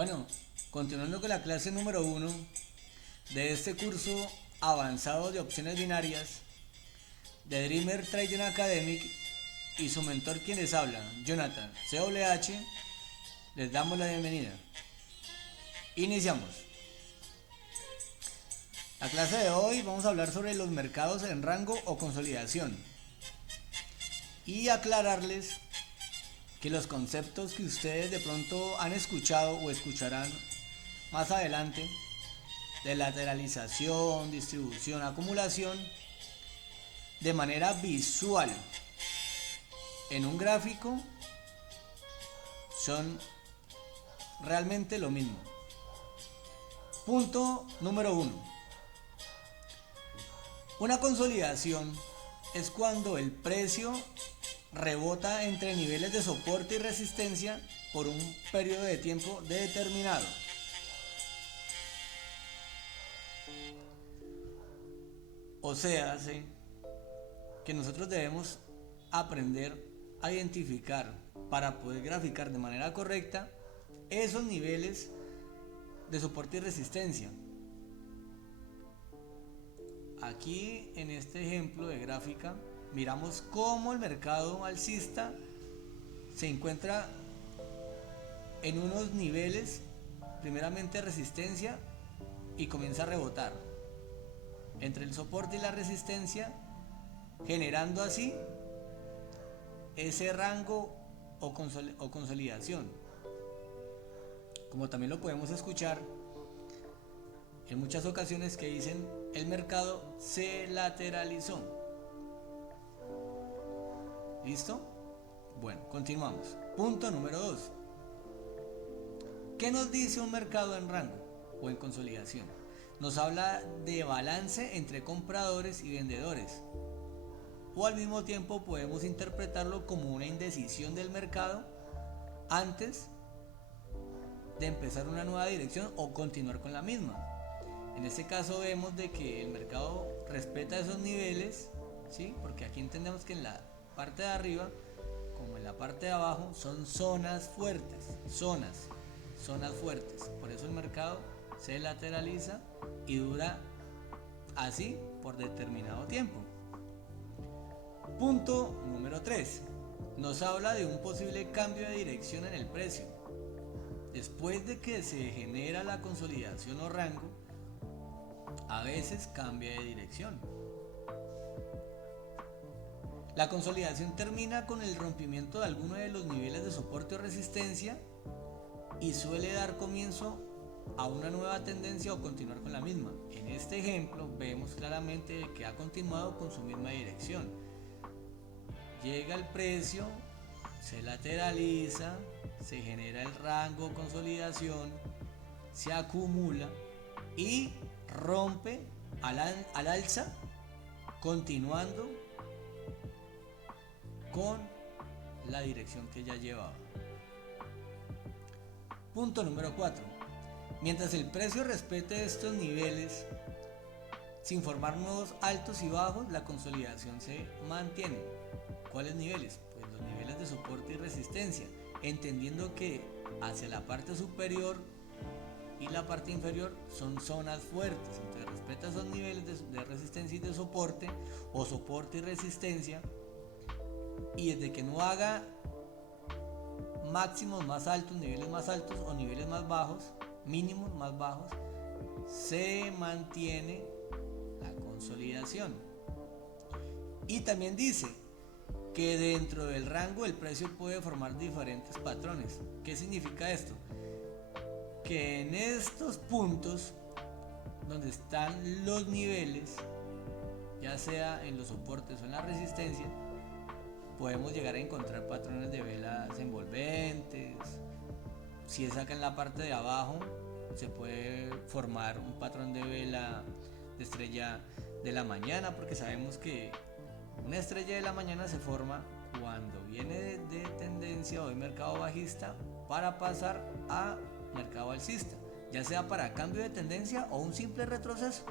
Bueno, continuando con la clase número uno de este curso avanzado de opciones binarias de Dreamer Trading Academic y su mentor quien les habla, Jonathan CWH, les damos la bienvenida. Iniciamos. La clase de hoy vamos a hablar sobre los mercados en rango o consolidación y aclararles que los conceptos que ustedes de pronto han escuchado o escucharán más adelante de lateralización, distribución, acumulación, de manera visual en un gráfico son realmente lo mismo. Punto número uno. Una consolidación es cuando el precio rebota entre niveles de soporte y resistencia por un periodo de tiempo determinado. O sea, ¿sí?, que nosotros debemos aprender a identificar para poder graficar de manera correcta esos niveles de soporte y resistencia. Aquí en este ejemplo de gráfica miramos cómo el mercado alcista se encuentra en unos niveles primeramente de resistencia y comienza a rebotar entre el soporte y la resistencia, generando así ese rango o consolidación. Como también lo podemos escuchar en muchas ocasiones que dicen el mercado se lateralizó. ¿Listo? Bueno, continuamos. Punto número 2. ¿Qué nos dice un mercado en rango o en consolidación? Nos habla de balance entre compradores y vendedores, o al mismo tiempo podemos interpretarlo como una indecisión del mercado antes de empezar una nueva dirección o continuar con la misma. En este caso vemos de que el mercado respeta esos niveles, ¿sí? Porque aquí entendemos que en la parte de arriba como en la parte de abajo son zonas fuertes, zonas fuertes. Por eso el mercado se lateraliza y dura así por determinado tiempo. Punto número 3. Nos habla de un posible cambio de dirección en el precio. Después de que se genera la consolidación o rango, a veces cambia de dirección. La consolidación termina con el rompimiento de alguno de los niveles de soporte o resistencia y suele dar comienzo a una nueva tendencia o continuar con la misma. En este ejemplo vemos claramente que ha continuado con su misma dirección. Llega el precio, se lateraliza, se genera el rango o consolidación, se acumula y rompe al alza, continuando con la dirección que ya llevaba. Punto número 4. Mientras el precio respete estos niveles sin formar nuevos altos y bajos, la consolidación se mantiene. ¿Cuáles niveles? Pues los niveles de soporte y resistencia, entendiendo que hacia la parte superior y la parte inferior son zonas fuertes. Entonces respeta esos niveles de resistencia y de soporte, o soporte y resistencia, y desde que no haga máximos más altos, niveles más altos o niveles más bajos, mínimos más bajos, se mantiene la consolidación. Y también dice que dentro del rango el precio puede formar diferentes patrones. ¿Qué significa esto? Que en estos puntos donde están los niveles, ya sea en los soportes o en la resistencia, podemos llegar a encontrar patrones de velas envolventes. Si es acá en la parte de abajo, se puede formar un patrón de vela de estrella de la mañana, porque sabemos que una estrella de la mañana se forma cuando viene de tendencia o de mercado bajista para pasar a mercado alcista, ya sea para cambio de tendencia o un simple retroceso.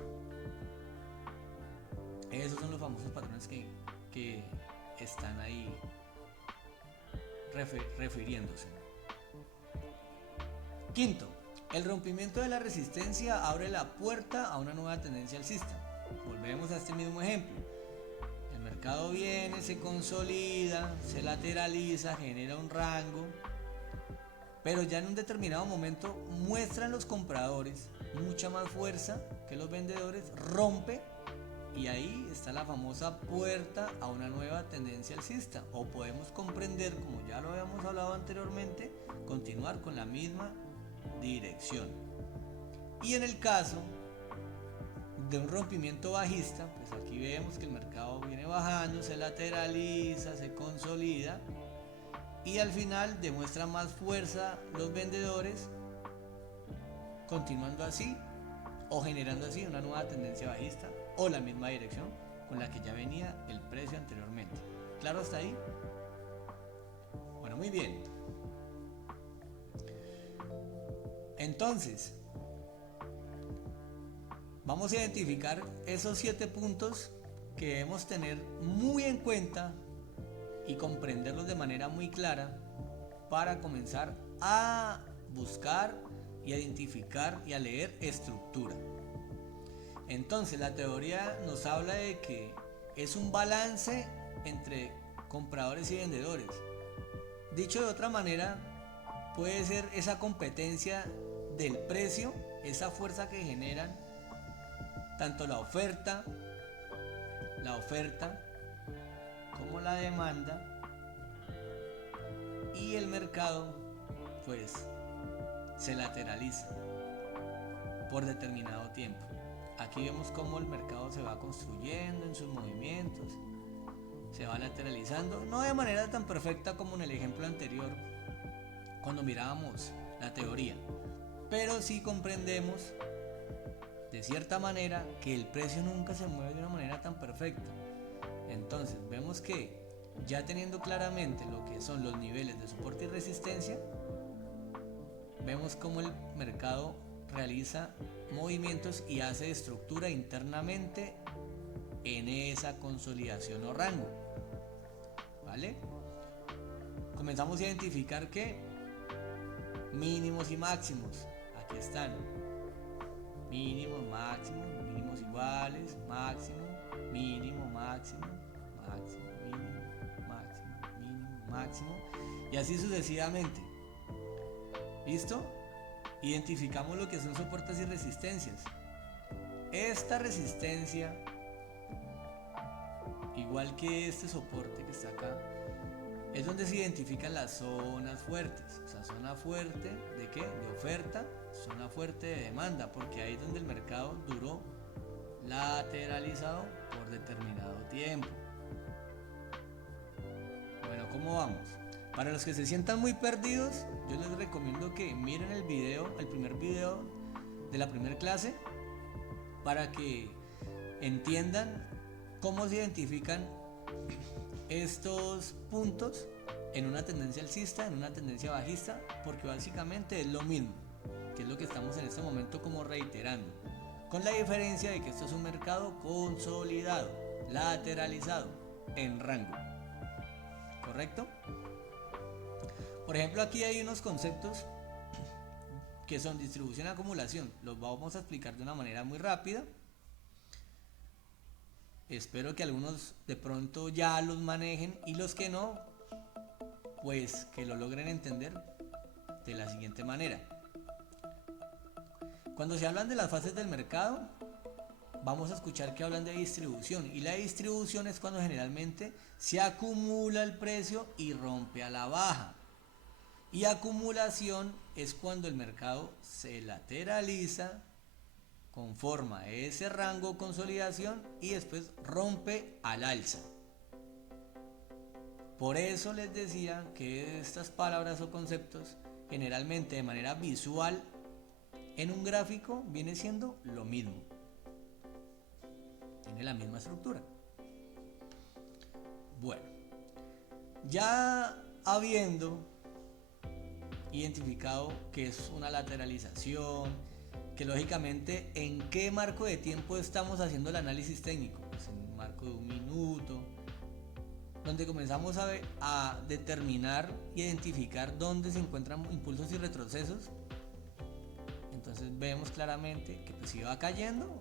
Esos son los famosos patrones que están ahí refiriéndose. Quinto, El rompimiento de la resistencia abre la puerta a una nueva tendencia alcista. Volvemos a este mismo ejemplo. El mercado viene, se consolida, se lateraliza, genera un rango, pero ya en un determinado momento muestran los compradores mucha más fuerza que los vendedores, rompe y ahí está la famosa puerta a una nueva tendencia alcista. O podemos comprender, como ya lo habíamos hablado anteriormente, continuar con la misma dirección. Y en el caso de un rompimiento bajista, pues aquí vemos que el mercado viene bajando, se lateraliza, se consolida y al final demuestra más fuerza los vendedores, continuando así o generando así una nueva tendencia bajista o la misma dirección con la que ya venía el precio anteriormente. ¿Claro hasta ahí? Bueno, muy bien. Entonces, vamos a identificar esos 7 puntos que debemos tener muy en cuenta y comprenderlos de manera muy clara para comenzar a buscar y a identificar y a leer estructura. Entonces, la teoría nos habla de que es un balance entre compradores y vendedores. Dicho de otra manera, puede ser esa competencia del precio, esa fuerza que generan tanto la oferta como la demanda, y el mercado pues se lateraliza por determinado tiempo. Aquí vemos cómo el mercado se va construyendo en sus movimientos, se va lateralizando, no de manera tan perfecta como en el ejemplo anterior cuando mirábamos la teoría, pero sí comprendemos de cierta manera que el precio nunca se mueve de una manera tan perfecta. Entonces vemos que ya teniendo claramente lo que son los niveles de soporte y resistencia, vemos cómo el mercado realiza movimientos y hace estructura internamente en esa consolidación o rango, ¿vale? Comenzamos a identificar que mínimos y máximos, aquí están, mínimos, máximos, mínimos iguales, máximo, mínimo, máximo, máximo, mínimo, máximo, mínimo, máximo, y así sucesivamente. ¿Listo? Identificamos lo que son soportes y resistencias. Esta resistencia, igual que este soporte que está acá, es donde se identifican las zonas fuertes. O sea, zona fuerte ¿de qué? De oferta, zona fuerte de demanda, porque ahí es donde el mercado duró lateralizado por determinado tiempo. Bueno, ¿cómo vamos? Para los que se sientan muy perdidos, yo les recomiendo que miren el primer video de la primera clase, para que entiendan cómo se identifican estos puntos en una tendencia alcista, en una tendencia bajista, porque básicamente es lo mismo, que es lo que estamos en este momento como reiterando, con la diferencia de que esto es un mercado consolidado, lateralizado, en rango. ¿Correcto? Por ejemplo, aquí hay unos conceptos que son distribución y acumulación. Los vamos a explicar de una manera muy rápida. Espero que algunos de pronto ya los manejen, y los que no, pues que lo logren entender de la siguiente manera. Cuando se hablan de las fases del mercado, vamos a escuchar que hablan de distribución, y la distribución es cuando generalmente se acumula el precio y rompe a la baja. Y acumulación es cuando el mercado se lateraliza, conforma ese rango consolidación y después rompe al alza. Por eso les decía que estas palabras o conceptos, generalmente de manera visual en un gráfico, viene siendo lo mismo, tiene la misma estructura. Bueno, ya habiendo identificado que es una lateralización, que lógicamente en qué marco de tiempo estamos haciendo el análisis técnico, pues en un marco de 1 minuto, donde comenzamos a determinar e identificar dónde se encuentran impulsos y retrocesos. Entonces vemos claramente que pues, si va cayendo,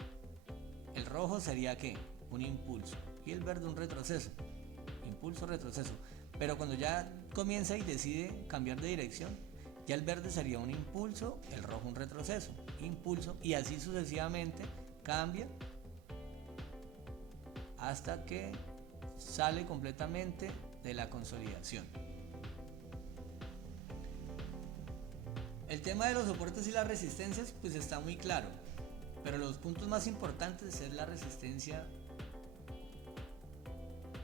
el rojo sería ¿qué? Un impulso, y el verde un retroceso. Impulso, retroceso. Pero cuando ya comienza y decide cambiar de dirección, ya el verde sería un impulso, el rojo un retroceso, impulso, y así sucesivamente cambia hasta que sale completamente de la consolidación. El tema de los soportes y las resistencias pues está muy claro, pero los puntos más importantes es la resistencia,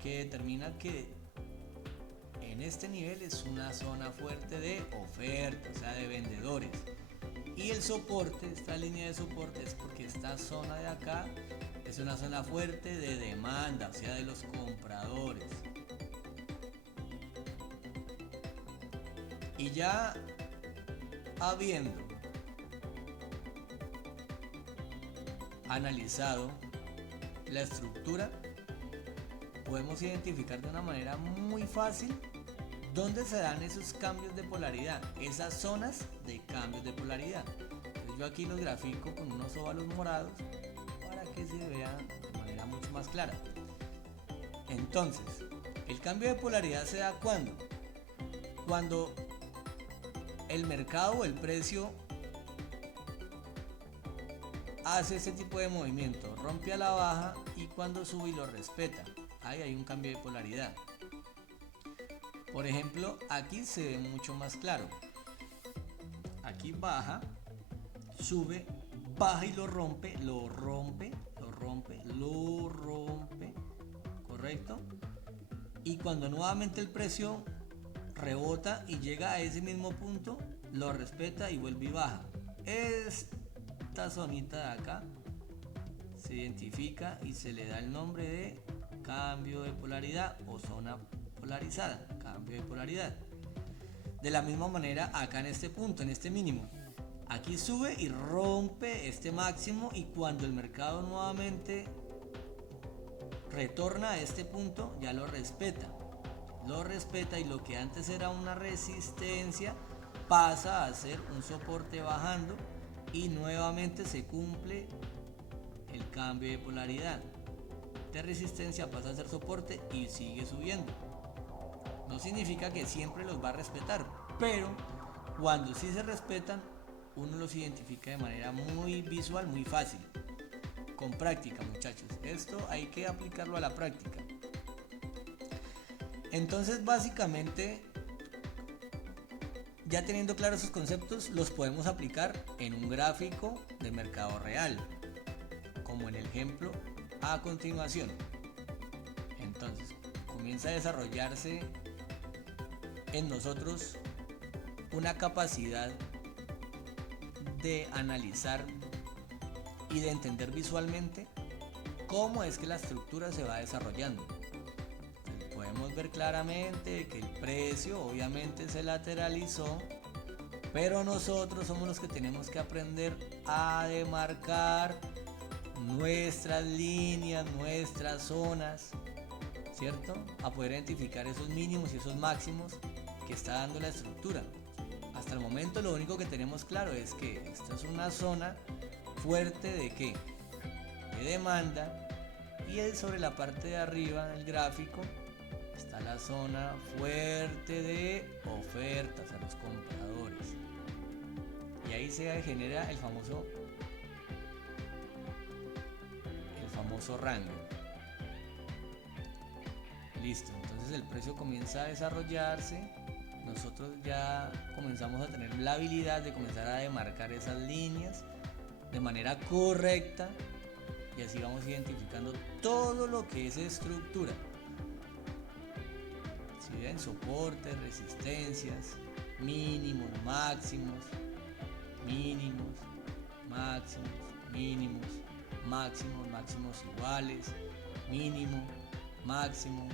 que determina que en este nivel es una zona fuerte de oferta, o sea de vendedores, y el soporte, esta línea de soporte, es porque esta zona de acá es una zona fuerte de demanda, o sea de los compradores. Y ya habiendo analizado la estructura, podemos identificar de una manera muy fácil dónde se dan esos cambios de polaridad, esas zonas de cambios de polaridad. Entonces yo aquí los grafico con unos óvalos morados para que se vea de manera mucho más clara. Entonces, el cambio de polaridad se da cuando el mercado o el precio hace este tipo de movimiento, rompe a la baja, y cuando sube y lo respeta. Ahí hay un cambio de polaridad. Por ejemplo, aquí se ve mucho más claro. Aquí baja, sube, baja y lo rompe, lo rompe, lo rompe, lo rompe, ¿correcto? Y cuando nuevamente el precio rebota y llega a ese mismo punto, lo respeta y vuelve y baja. Esta zonita de acá se identifica y se le da el nombre de cambio de polaridad o zona polarizada, cambio de polaridad. De la misma manera acá en este punto, en este mínimo, aquí sube y rompe este máximo, y cuando el mercado nuevamente retorna a este punto ya lo respeta, y lo que antes era una resistencia pasa a ser un soporte bajando, y nuevamente se cumple el cambio de polaridad. De resistencia pasa a ser soporte y sigue subiendo. No significa que siempre los va a respetar, pero cuando sí se respetan, uno los identifica de manera muy visual, muy fácil. Con práctica, muchachos. Esto hay que aplicarlo a la práctica. Entonces, básicamente, ya teniendo claros esos conceptos, los podemos aplicar en un gráfico de mercado real, como en el ejemplo a continuación. Entonces, comienza a desarrollarse en nosotros una capacidad de analizar y de entender visualmente cómo es que la estructura se va desarrollando. Entonces, podemos ver claramente que el precio obviamente se lateralizó, pero nosotros somos los que tenemos que aprender a demarcar nuestras líneas, nuestras zonas, ¿cierto? A poder identificar esos mínimos y esos máximos que está dando la estructura. Hasta el momento lo único que tenemos claro es que esta es una zona fuerte de ¿qué? De demanda, y sobre la parte de arriba del gráfico está la zona fuerte de oferta hacia los compradores, y ahí se genera el famoso rango. Listo, entonces el precio comienza a desarrollarse, nosotros ya comenzamos a tener la habilidad de comenzar a demarcar esas líneas de manera correcta, y así vamos identificando todo lo que es estructura. Si ven, soportes, resistencias, mínimos, máximos, mínimos, máximos, mínimos, máximos, máximos iguales, mínimo, máximo,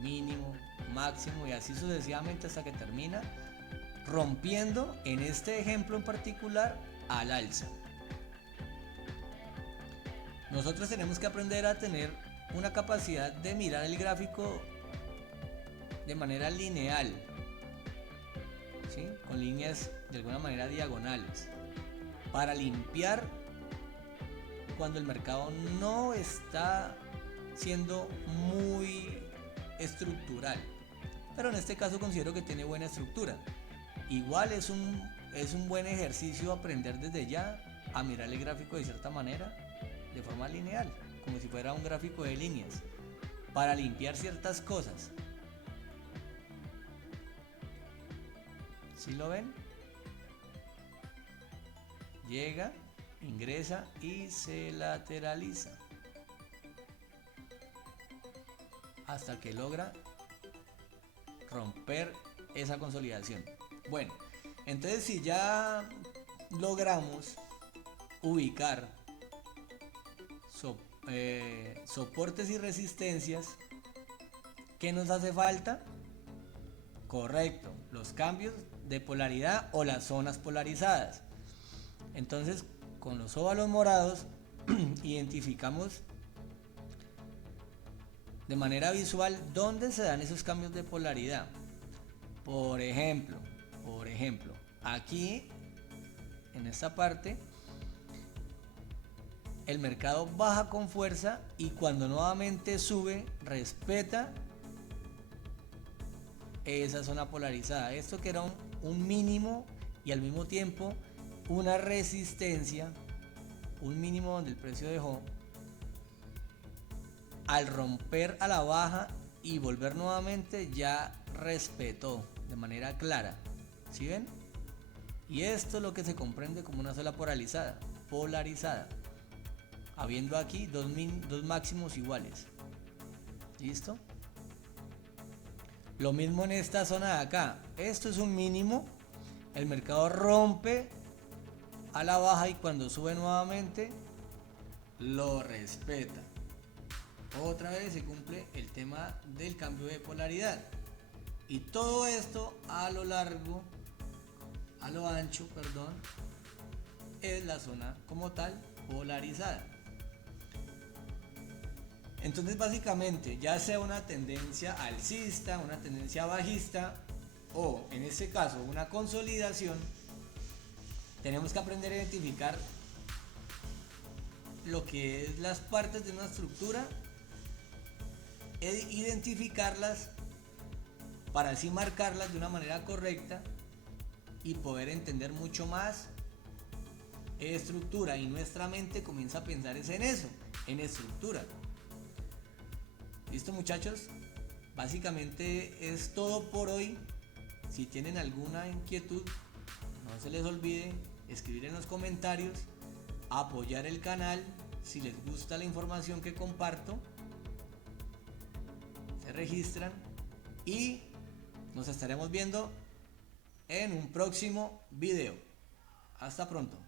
mínimo, máximo, y así sucesivamente hasta que termina rompiendo, en este ejemplo en particular, al alza. Nosotros tenemos que aprender a tener una capacidad de mirar el gráfico de manera lineal, ¿sí? Con líneas de alguna manera diagonales, para limpiar cuando el mercado no está siendo muy estructural, pero en este caso considero que tiene buena estructura. Igual es un buen ejercicio aprender desde ya a mirar el gráfico de cierta manera, de forma lineal, como si fuera un gráfico de líneas, para limpiar ciertas cosas. ¿Sí lo ven? Llega, ingresa y se lateraliza hasta que logra romper esa consolidación. Bueno, entonces si ya logramos ubicar soportes y resistencias, ¿qué nos hace falta? Correcto, los cambios de polaridad o las zonas polarizadas. Entonces, con los óvalos morados identificamos de manera visual dónde se dan esos cambios de polaridad. Por ejemplo, aquí en esta parte el mercado baja con fuerza y cuando nuevamente sube respeta esa zona polarizada. Esto que era un mínimo y al mismo tiempo una resistencia, un mínimo donde el precio dejó, al romper a la baja y volver nuevamente ya respetó de manera clara. ¿Sí ven? Y esto es lo que se comprende como una sola polarizada, habiendo aquí dos máximos iguales. ¿Listo? Lo mismo en esta zona de acá. Esto es un mínimo, el mercado rompe a la baja y cuando sube nuevamente lo respeta. Otra vez se cumple el tema del cambio de polaridad. Y todo esto a lo ancho, es la zona como tal polarizada. Entonces básicamente, ya sea una tendencia alcista, una tendencia bajista o en este caso una consolidación, tenemos que aprender a identificar lo que es las partes de una estructura, identificarlas para así marcarlas de una manera correcta y poder entender mucho más estructura, y nuestra mente comienza a pensar en eso, en estructura. ¿Listo, muchachos? Básicamente es todo por hoy. Si tienen alguna inquietud, no se les olvide escribir en los comentarios, apoyar el canal si les gusta la información que comparto, se registran y nos estaremos viendo en un próximo video. Hasta pronto.